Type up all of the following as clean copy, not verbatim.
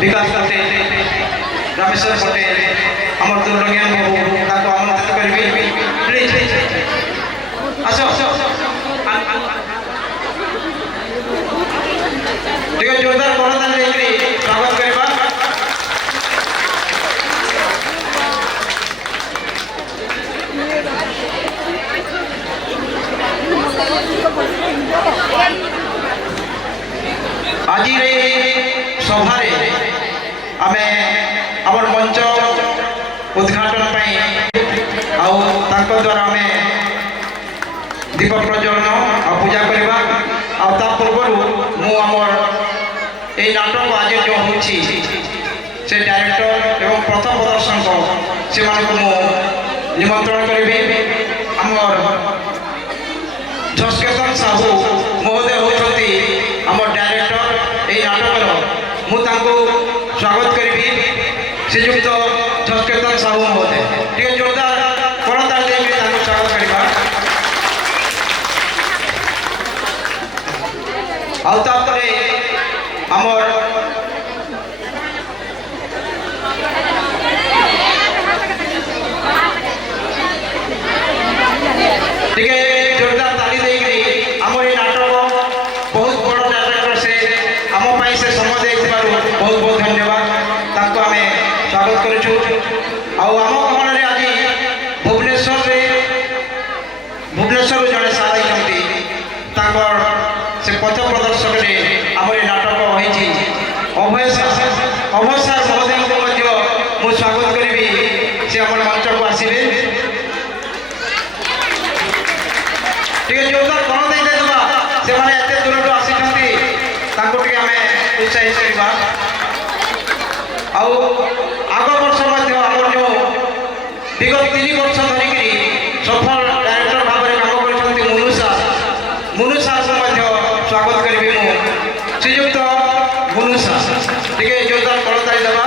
विकास पटेल रामेश्वर पटेल आमर दुर्लज्ञान बाबू आमंत्रित करी प्लीज आस ठीक है जोरदार करताल स्वागत करवा आज सभा आमे आमर मंच उद्घाटन द्वारा आमे दीप प्रज्वलन और पूजा करवा आ पूर्व मुझर ये नाटक आज जो हो से डायरेक्टर एवं प्रथम प्रदर्शन से निमंत्रण करी आमर झस्केतन साहू महोदय होती आमर डायरेक्टर ये नाटक मुझे स्वागत करी श्रीजुक्त झस्केतन साहू महोदय टे जोरदार करताल देकर स्वागत करवा आउे आमर ठीक है जोरदार ताली देकर आम ये नाटक बहुत बड़ डायरेक्टर से आम से समय दे बहुत बहुत धन्यवाद ताको आम स्वागत करुँ आम गहन आज भुवनेश्वर जड़े सार से पथ प्रदर्शक आम ये नाटक होती अभय सार महोदय को स्वागत करी से आम मंच को आसवे टे जोरदार कौन देदेबा से माने एते दूर आसी टे आम उत्साहित करवा आग वर्ष आम जो विगत 3 वर्ष धरिक सफल डायरेक्टर भाव में काम कर मुनु सार को स्वागत करी श्रीजुक्त मुनु सार टे जोरदार करताली देवा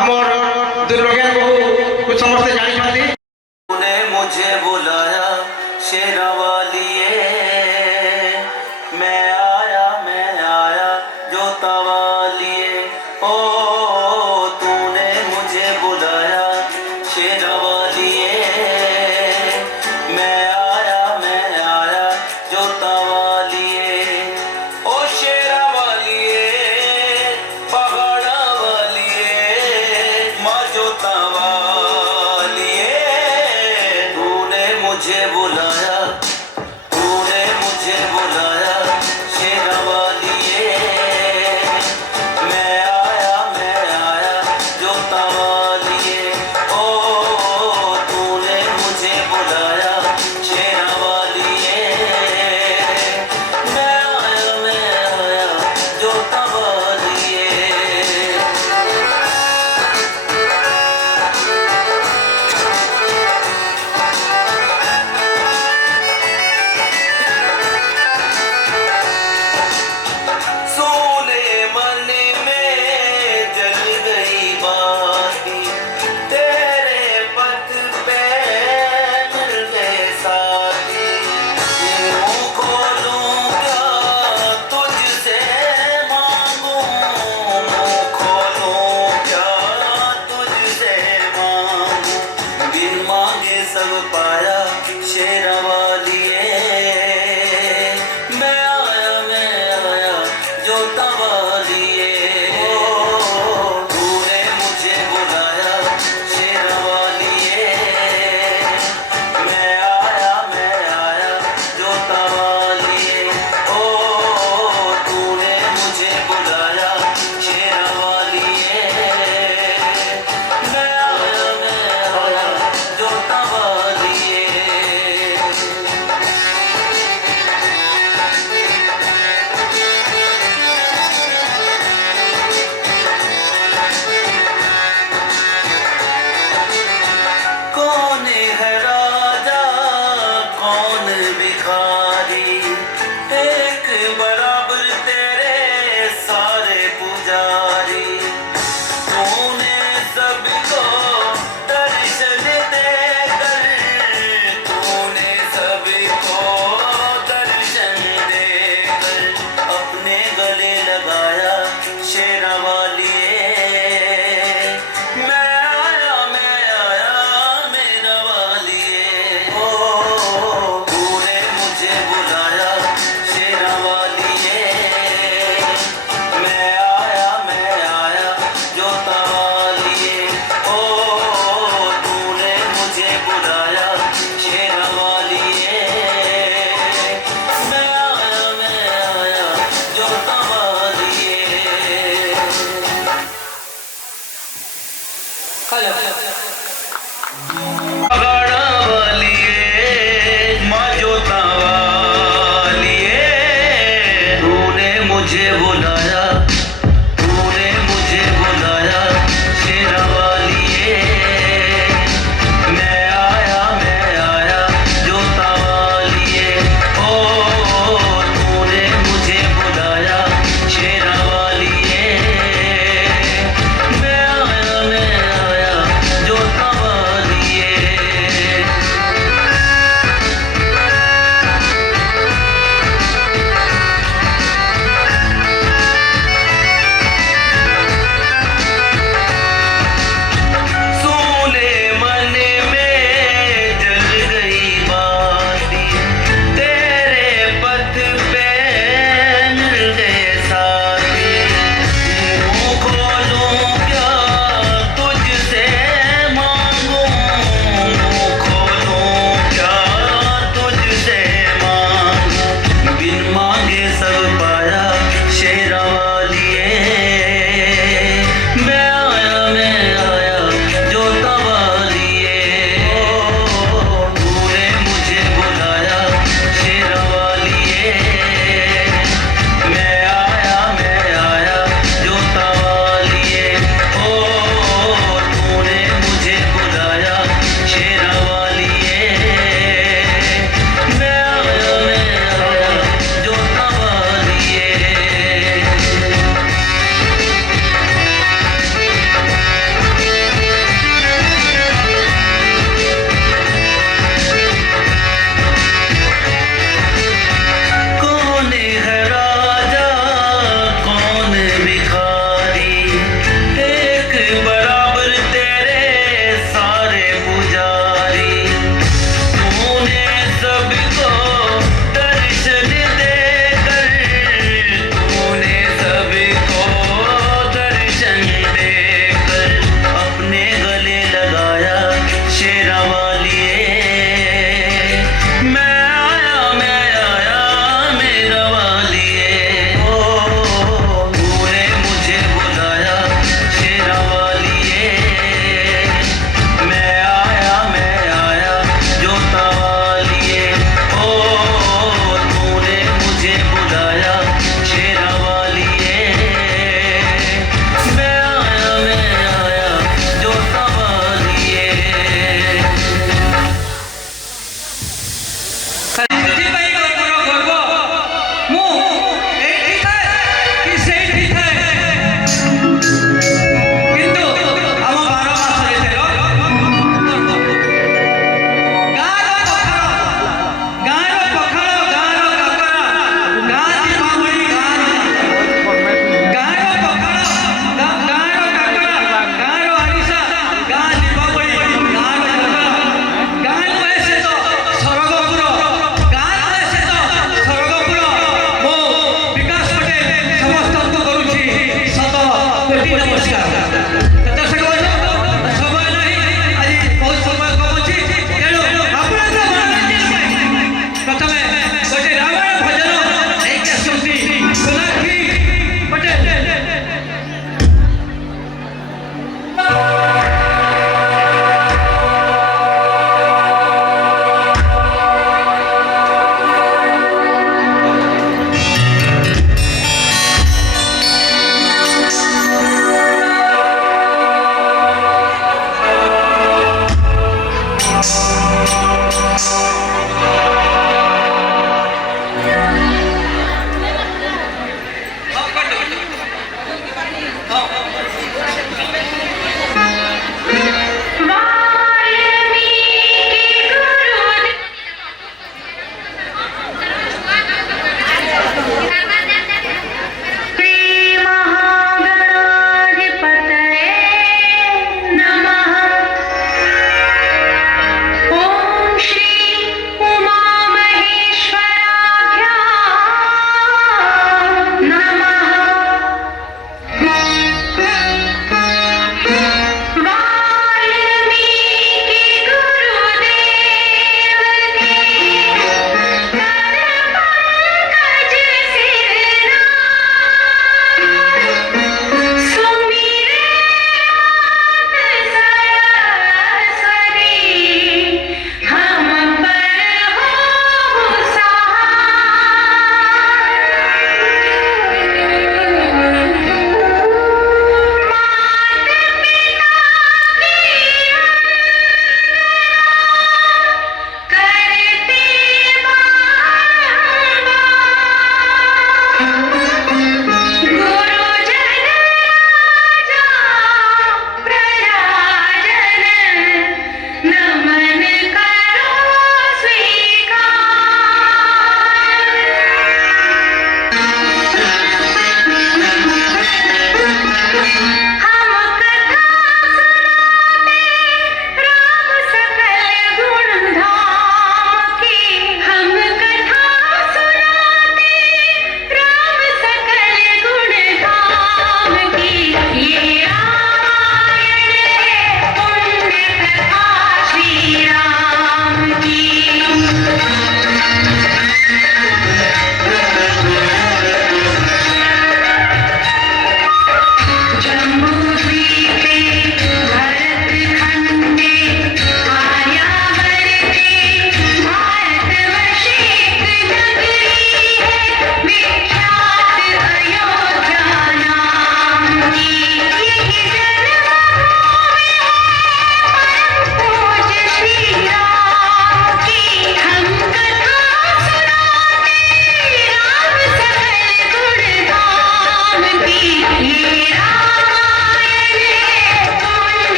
आमर दुर्लज्ञान बहु कुछ समस्ते जानी मुझे बुलाया शेरा वालिए मैं आया जोता वालिए ओ तूने मुझे बुलाया शेरा वालिए मैं आया जोता वालिए ओ शेरा वालिए पहाड़ा वालिए माँ जोता वालिए मुझे बुलाया शेरा वालिए मैं आया जोता वालिए ओ तूने मुझे बुलाया शेरा वालिए मैं आया जोता वालिए सब पाया शेरा वालिए मैं आया जोता वालिए तूने मुझे बुलाया शेरा वालिए मैं आया जोता वालिए ओ तूने मुझे बुलाया शेरा वालिए मैं आया जोता वालिए कौन है राजा कौन भिखारी एक बराबर तेरे सारे पुजारी तूने सबको दर्शन देकर तूने सबको दर्शन देकर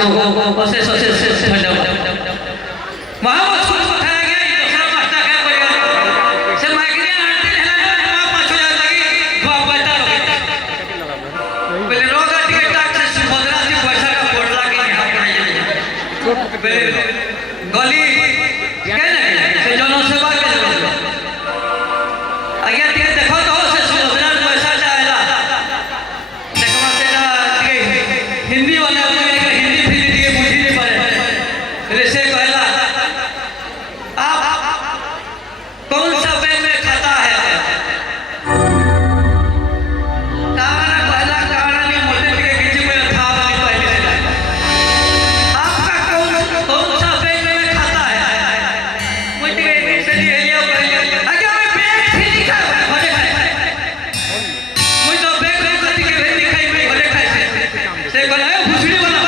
आपको अशेष अशेष धन्यवाद वहाँ स्कूल को खाया गया दूसरा मास्टर क्या करेगा से माइग्रेन आते हैं ना पाँच हजार लगी वो बता पहले रोग आती है टैक्स से 15 से पैसा का बोर्ड लगे यहाँ पर पहले गली क्या ना से जनसेवा के आगे देखो तो से 15 पैसा जाएगा देखो तेरा हिंदी वाला हिंदी फिर दिए बुझी नहीं पाए से कहला आप कौन सा बैंक में खाता है तारा कहला कारा ने मोटे के बीच में था वाली पहले आपका कौन सा बैंक में खाता है मोटे के बीच से लिए लिया पहले आगे मैं बैंक भी दिखा घरे मुझे तो बैंक में कति के भी दिखाई मैं घरे खाई से कहला भुसड़ी वाला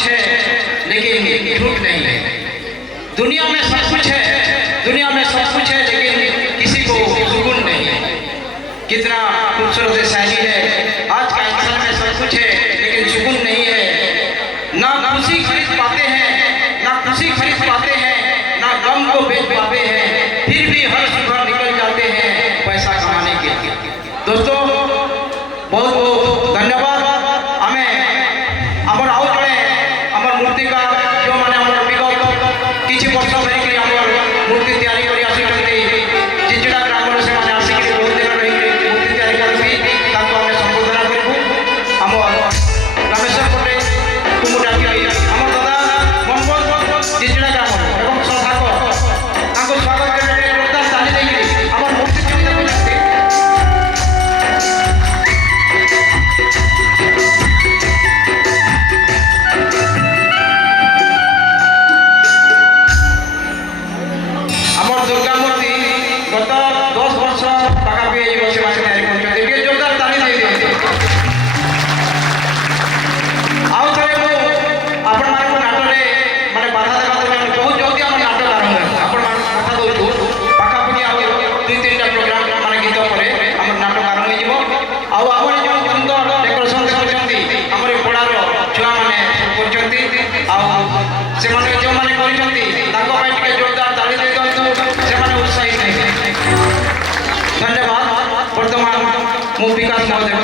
कुछ है लेकिन झूठ नहीं है। दुनिया में सब कुछ है, दुनिया में सब कुछ है लेकिन किसी को सुकून नहीं है। कितना खूबसूरत शायरी है। आज का इंसान में सब कुछ है लेकिन सुकून नहीं है। ना खुशी खरीद पाते हैं, ना खुशी खरीद पाते हैं, ना गम को बेच पाते हैं, फिर भी हर सुबह निकल जाते हैं पैसा कमाने के लिए। दोस्तों बहुत बहुत धन्यवाद। आमे आमर आउ जड़े आमर मूर्तिकार जो माने आमर विगत किछि वर्ष धरिक आमर मूर्ति तैयारी करी आसुचंती चिचिड़ा ग्रामर से माने आसिक बहुत दिन रही मूर्ति तैयारी करबी ताको आमे संबोधन करबू। आमर रामेश्वर पटे तुम डाकी आमर दादा मोहम्मद चिचिड़ा ग्रामर एवं सभाको ताको स्वागत करबे जोरदार ताली देई आमर मूर्ति तैयारी को लागते। आमर दुर्गा मूर्ति गत 10 वर्ष पाखापी ये बसे मासे तैयारी करछते। ये जोरदार ताली दे दियंते। आउ थरे मु आपण मानक नाटरे माने बाधा देबा तो मैं बहुत जल्दी हम नाटक आरंभ है। आपण मानक कथा दउछु पाखापी आउ 2-3टा प्रोग्राम माने गीत परे हमर नाटक आरंभ हो जिवो। आउ हमर जो सुंदर डेकोरेशन करछंती हमर पड़ार छुआ माने सब करछंती। आउ से माने जो माने करछंती ताको ପାଇଁ ଟିକେ जोरदार ताली दे दियंतु। से माने उत्साहित नहीं। धन्यवाद। वर्तमान मु विकास महोदय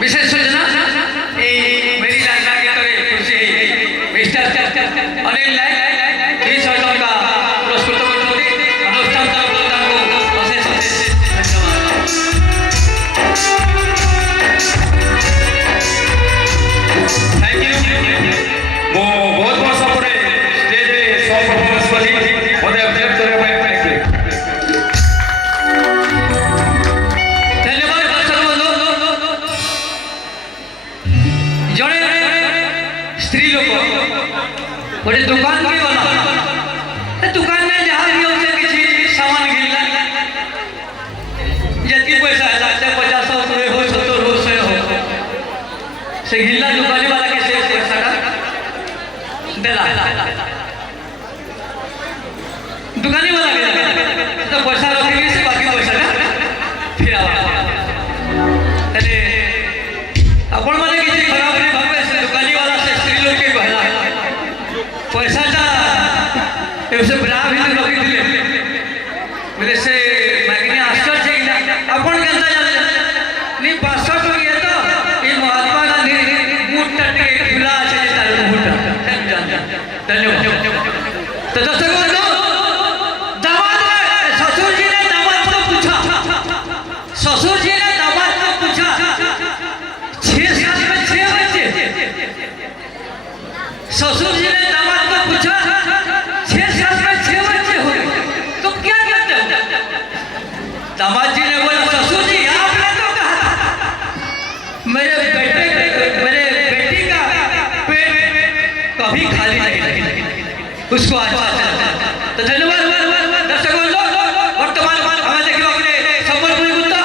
विशेष सूचना मेरी जानना के तरे खुशी मिस्टर अनिल नायक 200 टंका पुरस्कृत करछथि। अनुष्ठान तरफ तांको अशेष अशेष धन्यवाद। Thank you. मो बहुत वर्ष परे स्टेज पे सो परफॉर्मेंस करी मते अभ्यास करे भाई थैंक धन्यवाद दर्शक बंधु। जड़े स्त्री लोक गोटे दुकान के गला दुकान में जहाँ भी होते किसी सामान गिरला जितनी पैसा है 50 हो 70 हो 100 हो से गिरला दुकानी वाला के से पैसा का देला दुकानी वाला के तो पैसा रखेंगे से बाकी पैसा का फिर आवा तले अपन माने किसी खराब नहीं भावे से दुकानी वाला से स्त्री लोग के कहला पैसा ता एसे ब्रा भी रखी दिले बोले से मागने आश्चर्य है कि अपन केनता जाने नहीं 500 टका तो ये महात्मा गांधी मुठ टटे खुला আছে तार मुठ धन्यवाद। तो दर्शक बंधु दामाद ससुर जी ने दामाद को पूछा ससुर जी ने दामाद को पूछा 6 साल में 6 बच्चे ससुर जी ने दामाद को पूछा 6 साल में 6 बच्चे हो गए तो क्या करते हो। दामाद जी ने बोला ससुर जी आपने तो कहा था मेरे बेटी का पेट कभी खाली नहीं रहेगा उसको आज तो धन्यवाद। दर्शक बंधु वर्तमान हमें देखिए अपने संबलपुरी गुत्ता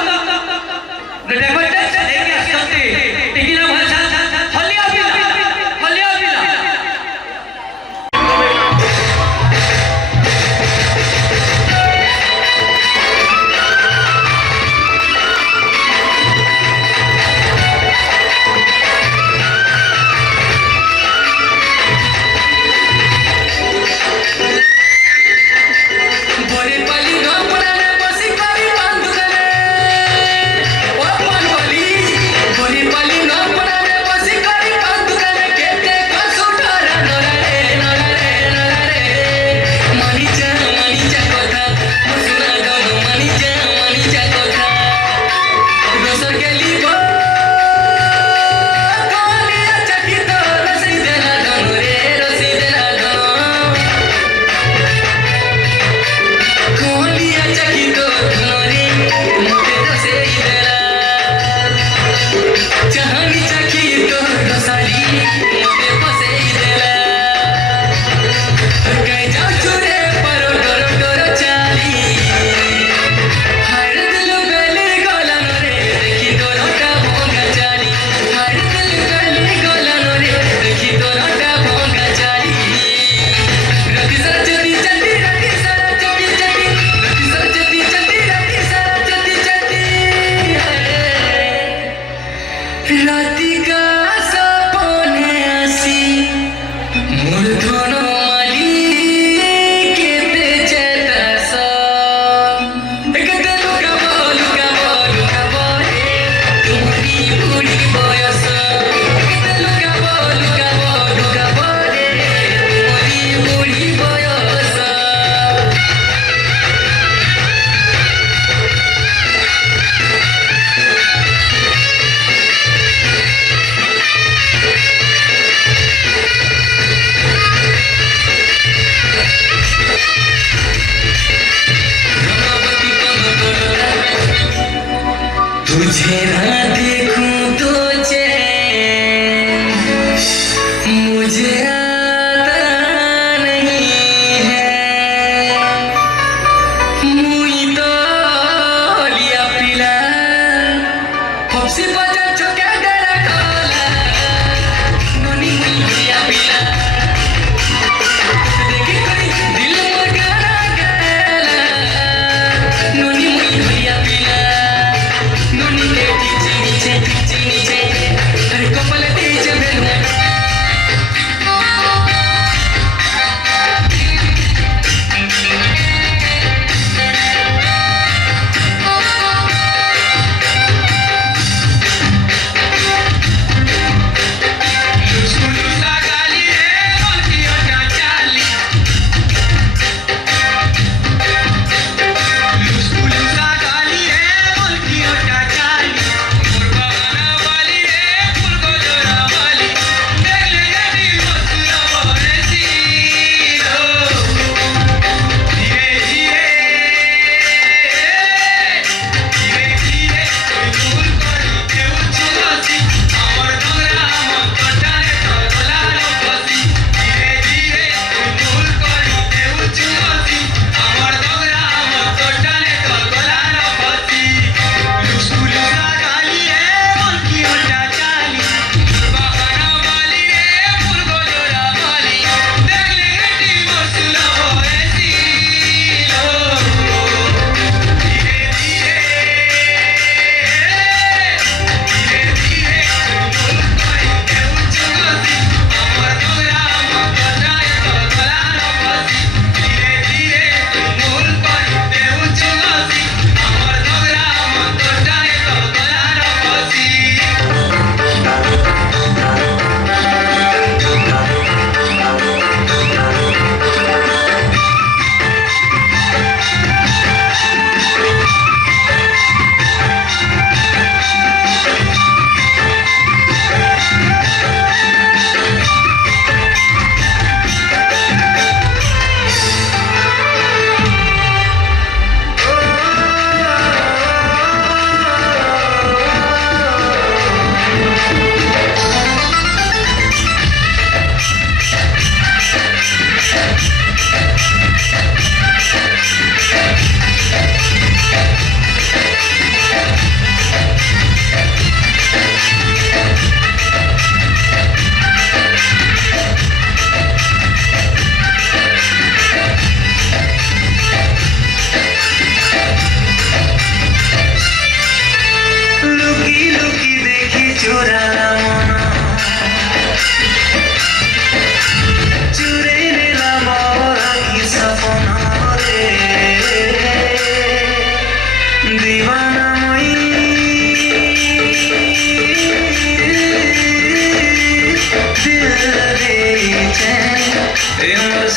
डेकोरेटेड एक असंती टिकिना भाषा हलिया बिला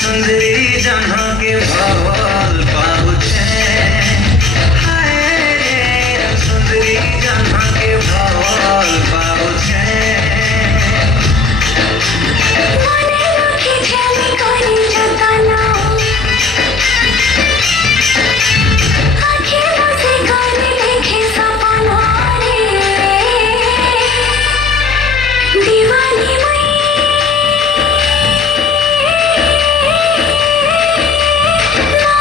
सुंदरी जहाँ के भावल पाउछे हाय रे सुंदरी जहाँ के भावल पाउछे মনে রেখেছি আমি করি যতনা আঁখে বসে করে দেখে সপনা রে दीवानी मैं ना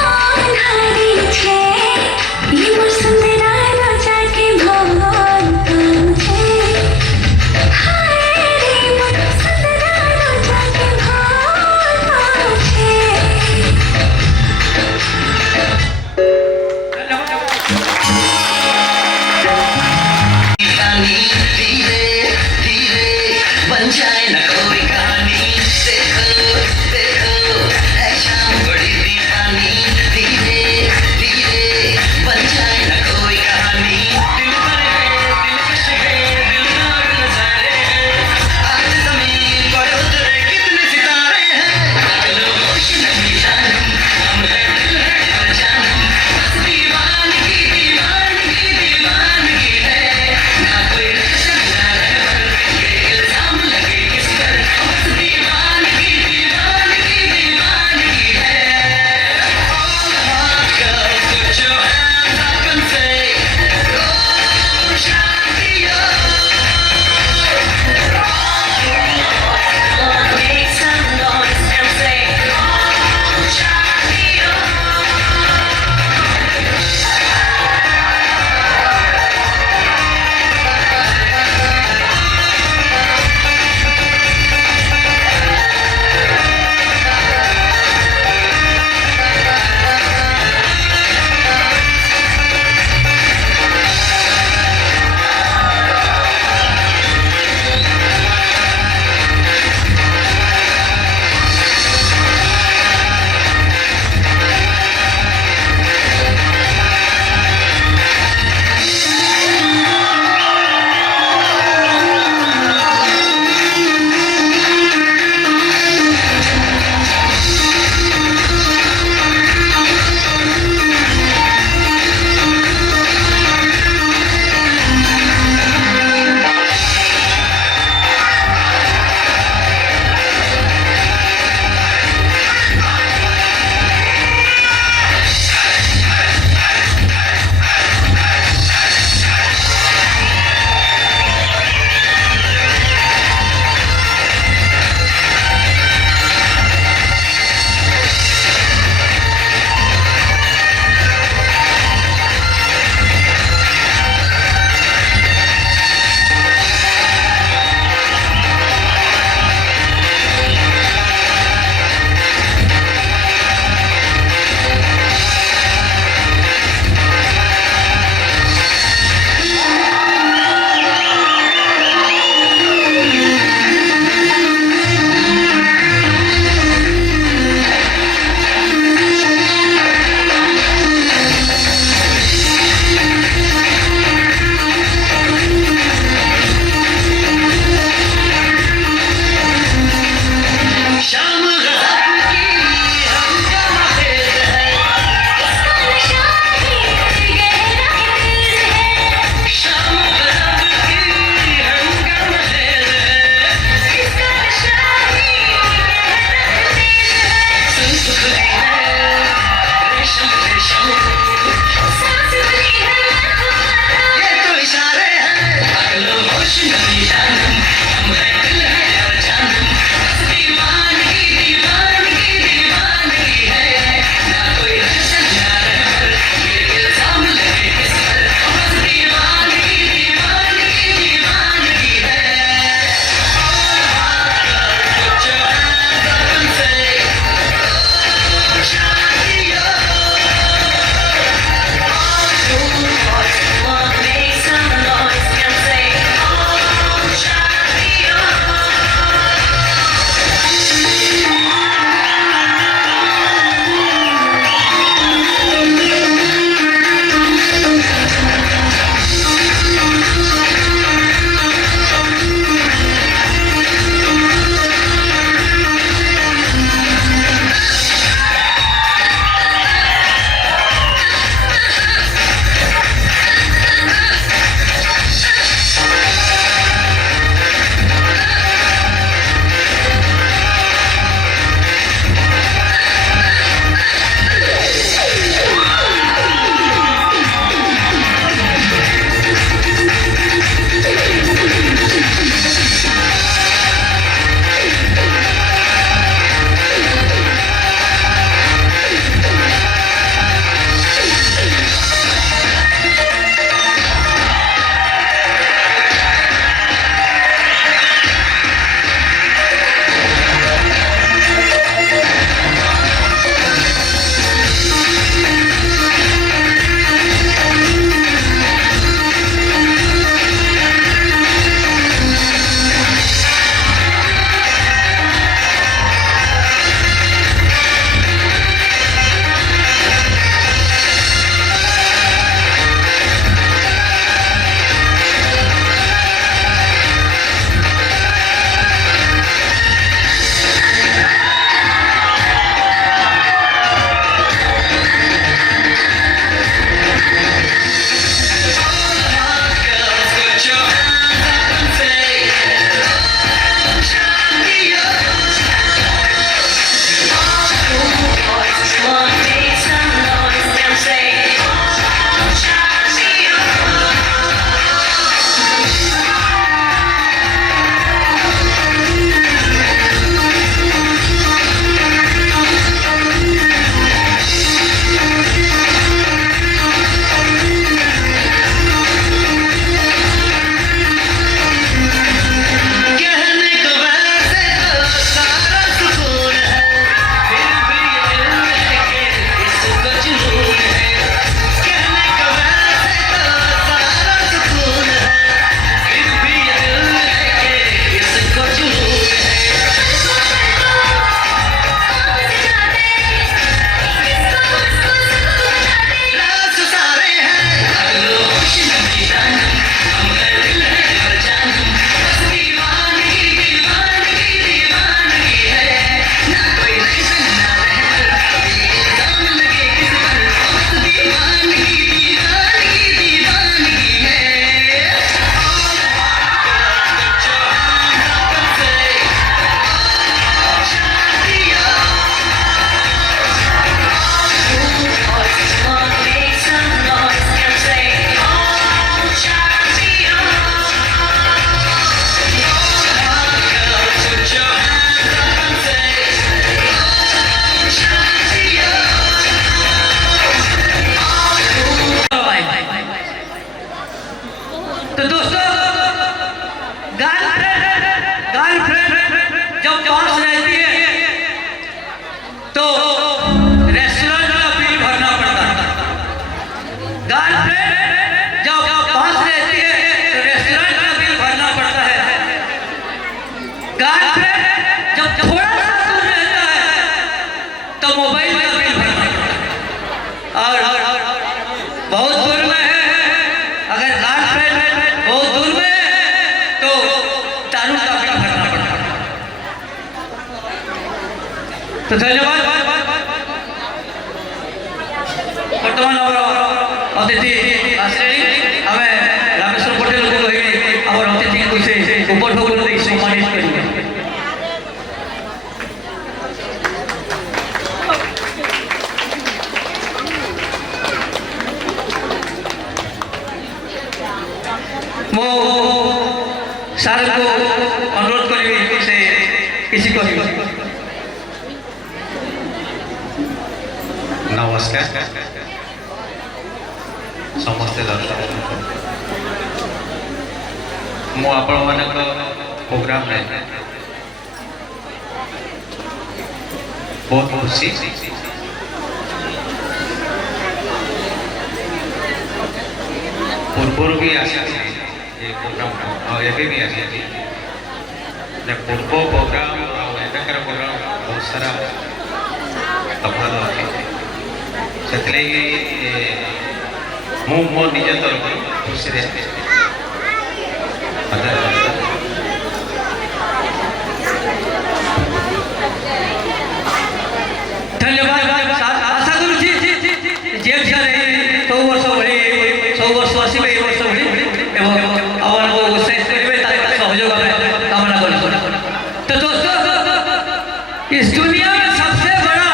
गर्लफ्रेंड जब थोड़ा सा दूर रहता है तो मोबाइल का बिल भरना पड़ता है और बहुत दूर में है अगर गर्लफ्रेंड बहुत दूर में है तो दारू का बिल भरना पड़ता है। तो धन्यवाद। वर्तमान अतिथि आश्रय हमें रामेश्वर पटेल को और अतिथि को से उपभोग करके सम्मानित करेंगे। वो सार को अनुरोध करेंगे से किसी को नमस्कार समस्ते दर्शक मु आपण मानक प्रोग्राम रे बहुत खुशी पूर्व भी आसी ये प्रोग्राम और एबे भी आसी पूर्व प्रोग्राम और एबेकर प्रोग्राम बहुत सारा तफात अच्छे से मो निज तरफ खुशी धन्यवाद। आशा करुची जे सब वर्ष भली सब वर्ष आसवे ए वर्ष भली एवं आम को उत्साहित करेंगे सहयोग कामना कर। तो दोस्तों इस दुनिया में सबसे बड़ा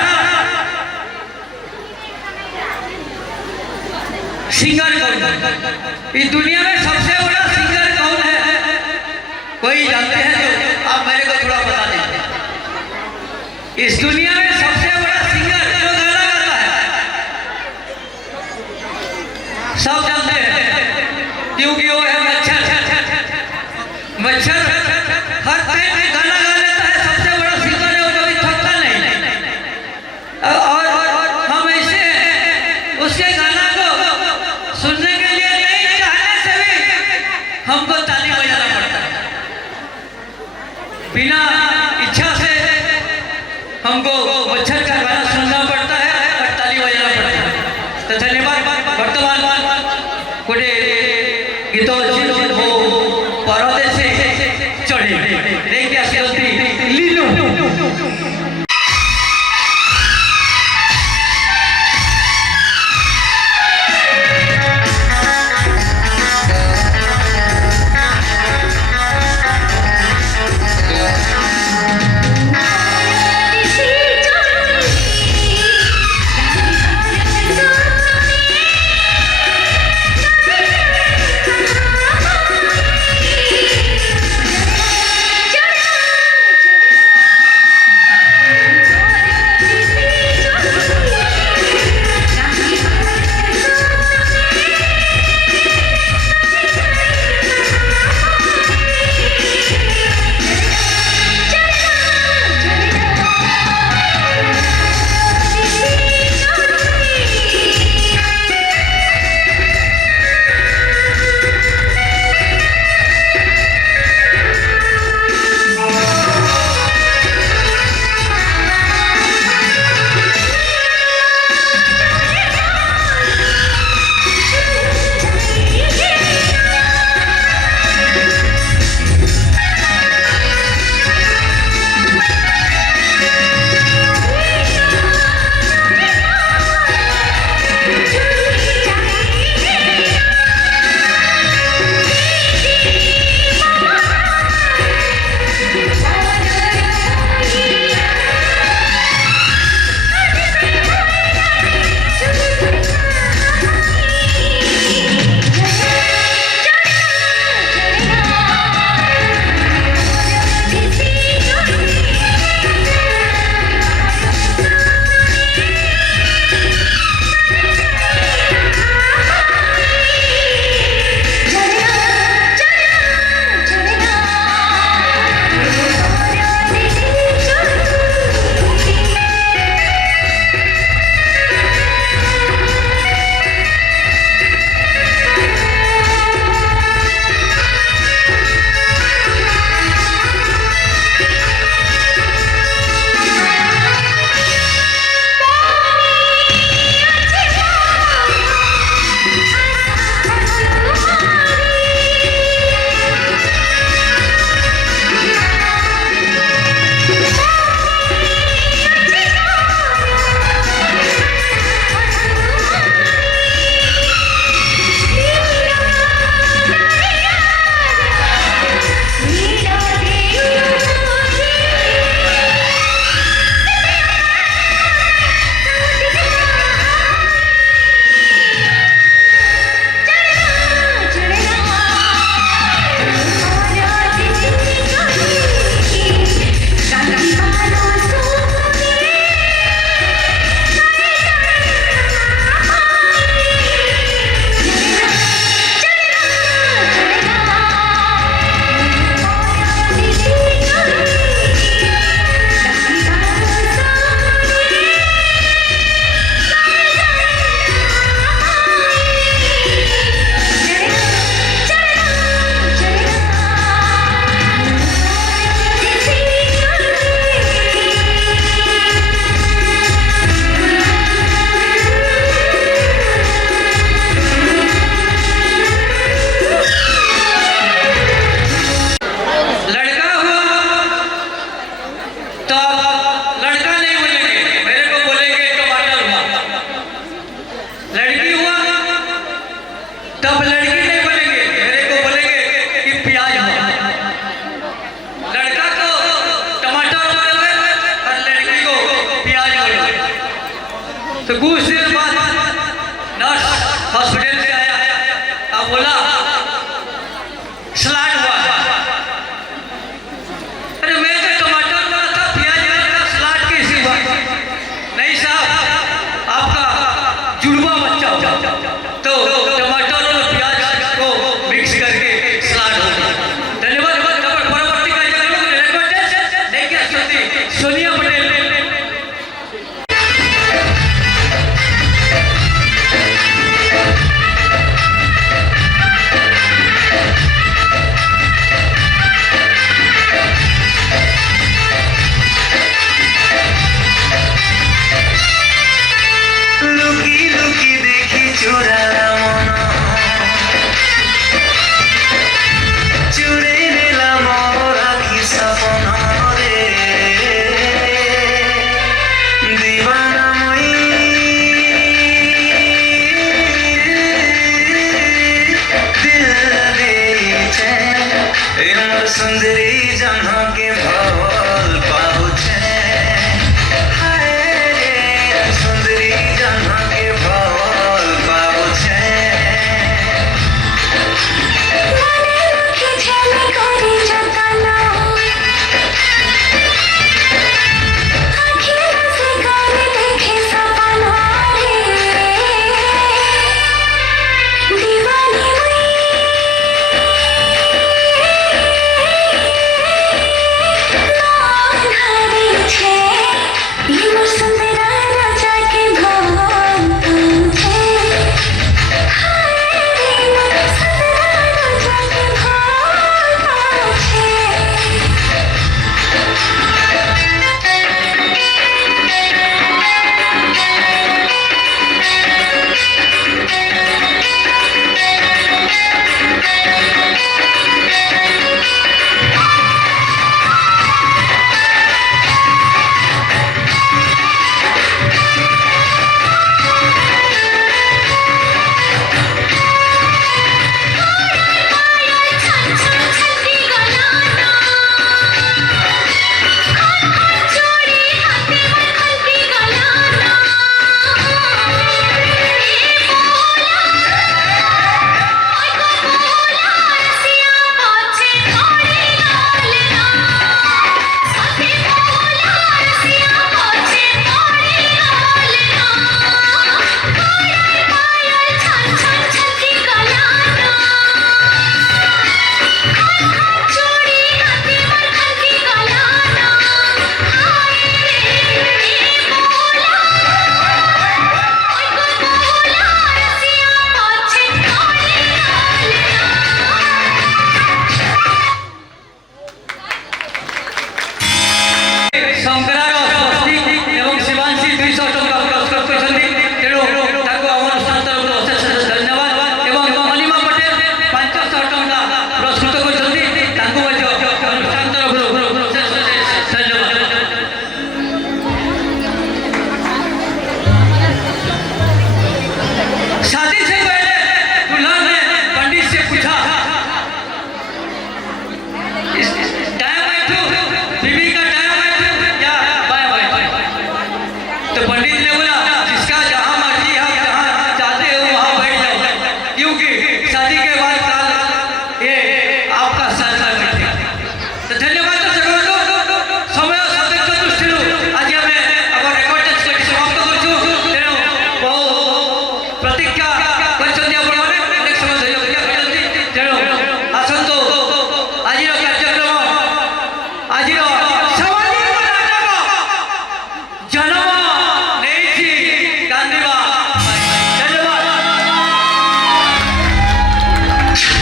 सिंगर कौन है? इस दुनिया में सबसे बड़ा सिंगर कौन है? कोई जानते हैं जो आप मेरे को थोड़ा बता दें। इस दुनिया में सबसे बड़ा सिंगर जो गाना गाता है सब जानते हैं क्योंकि वो है मच्छर। मच्छर हर टाइम गाना गा लेता है, सबसे बड़ा सिंगर है वो, कभी थकता नहीं। और हम ऐसे उसके गाना को सुनने के लिए नहीं चाहने से भी हमको ताली बजाना पड़ता है। बिना इच्छा से हमको मच्छर का गाना सुनना पड़ता है और ताली बजाना पड़ता है। तो धन्यवाद। वर्तमान गोटे गीत अच्छी वो परदेश चढ़े देखिए आसती लीलू तो कुछ देर बाद नर्स हॉस्पिटल से आया अब बोला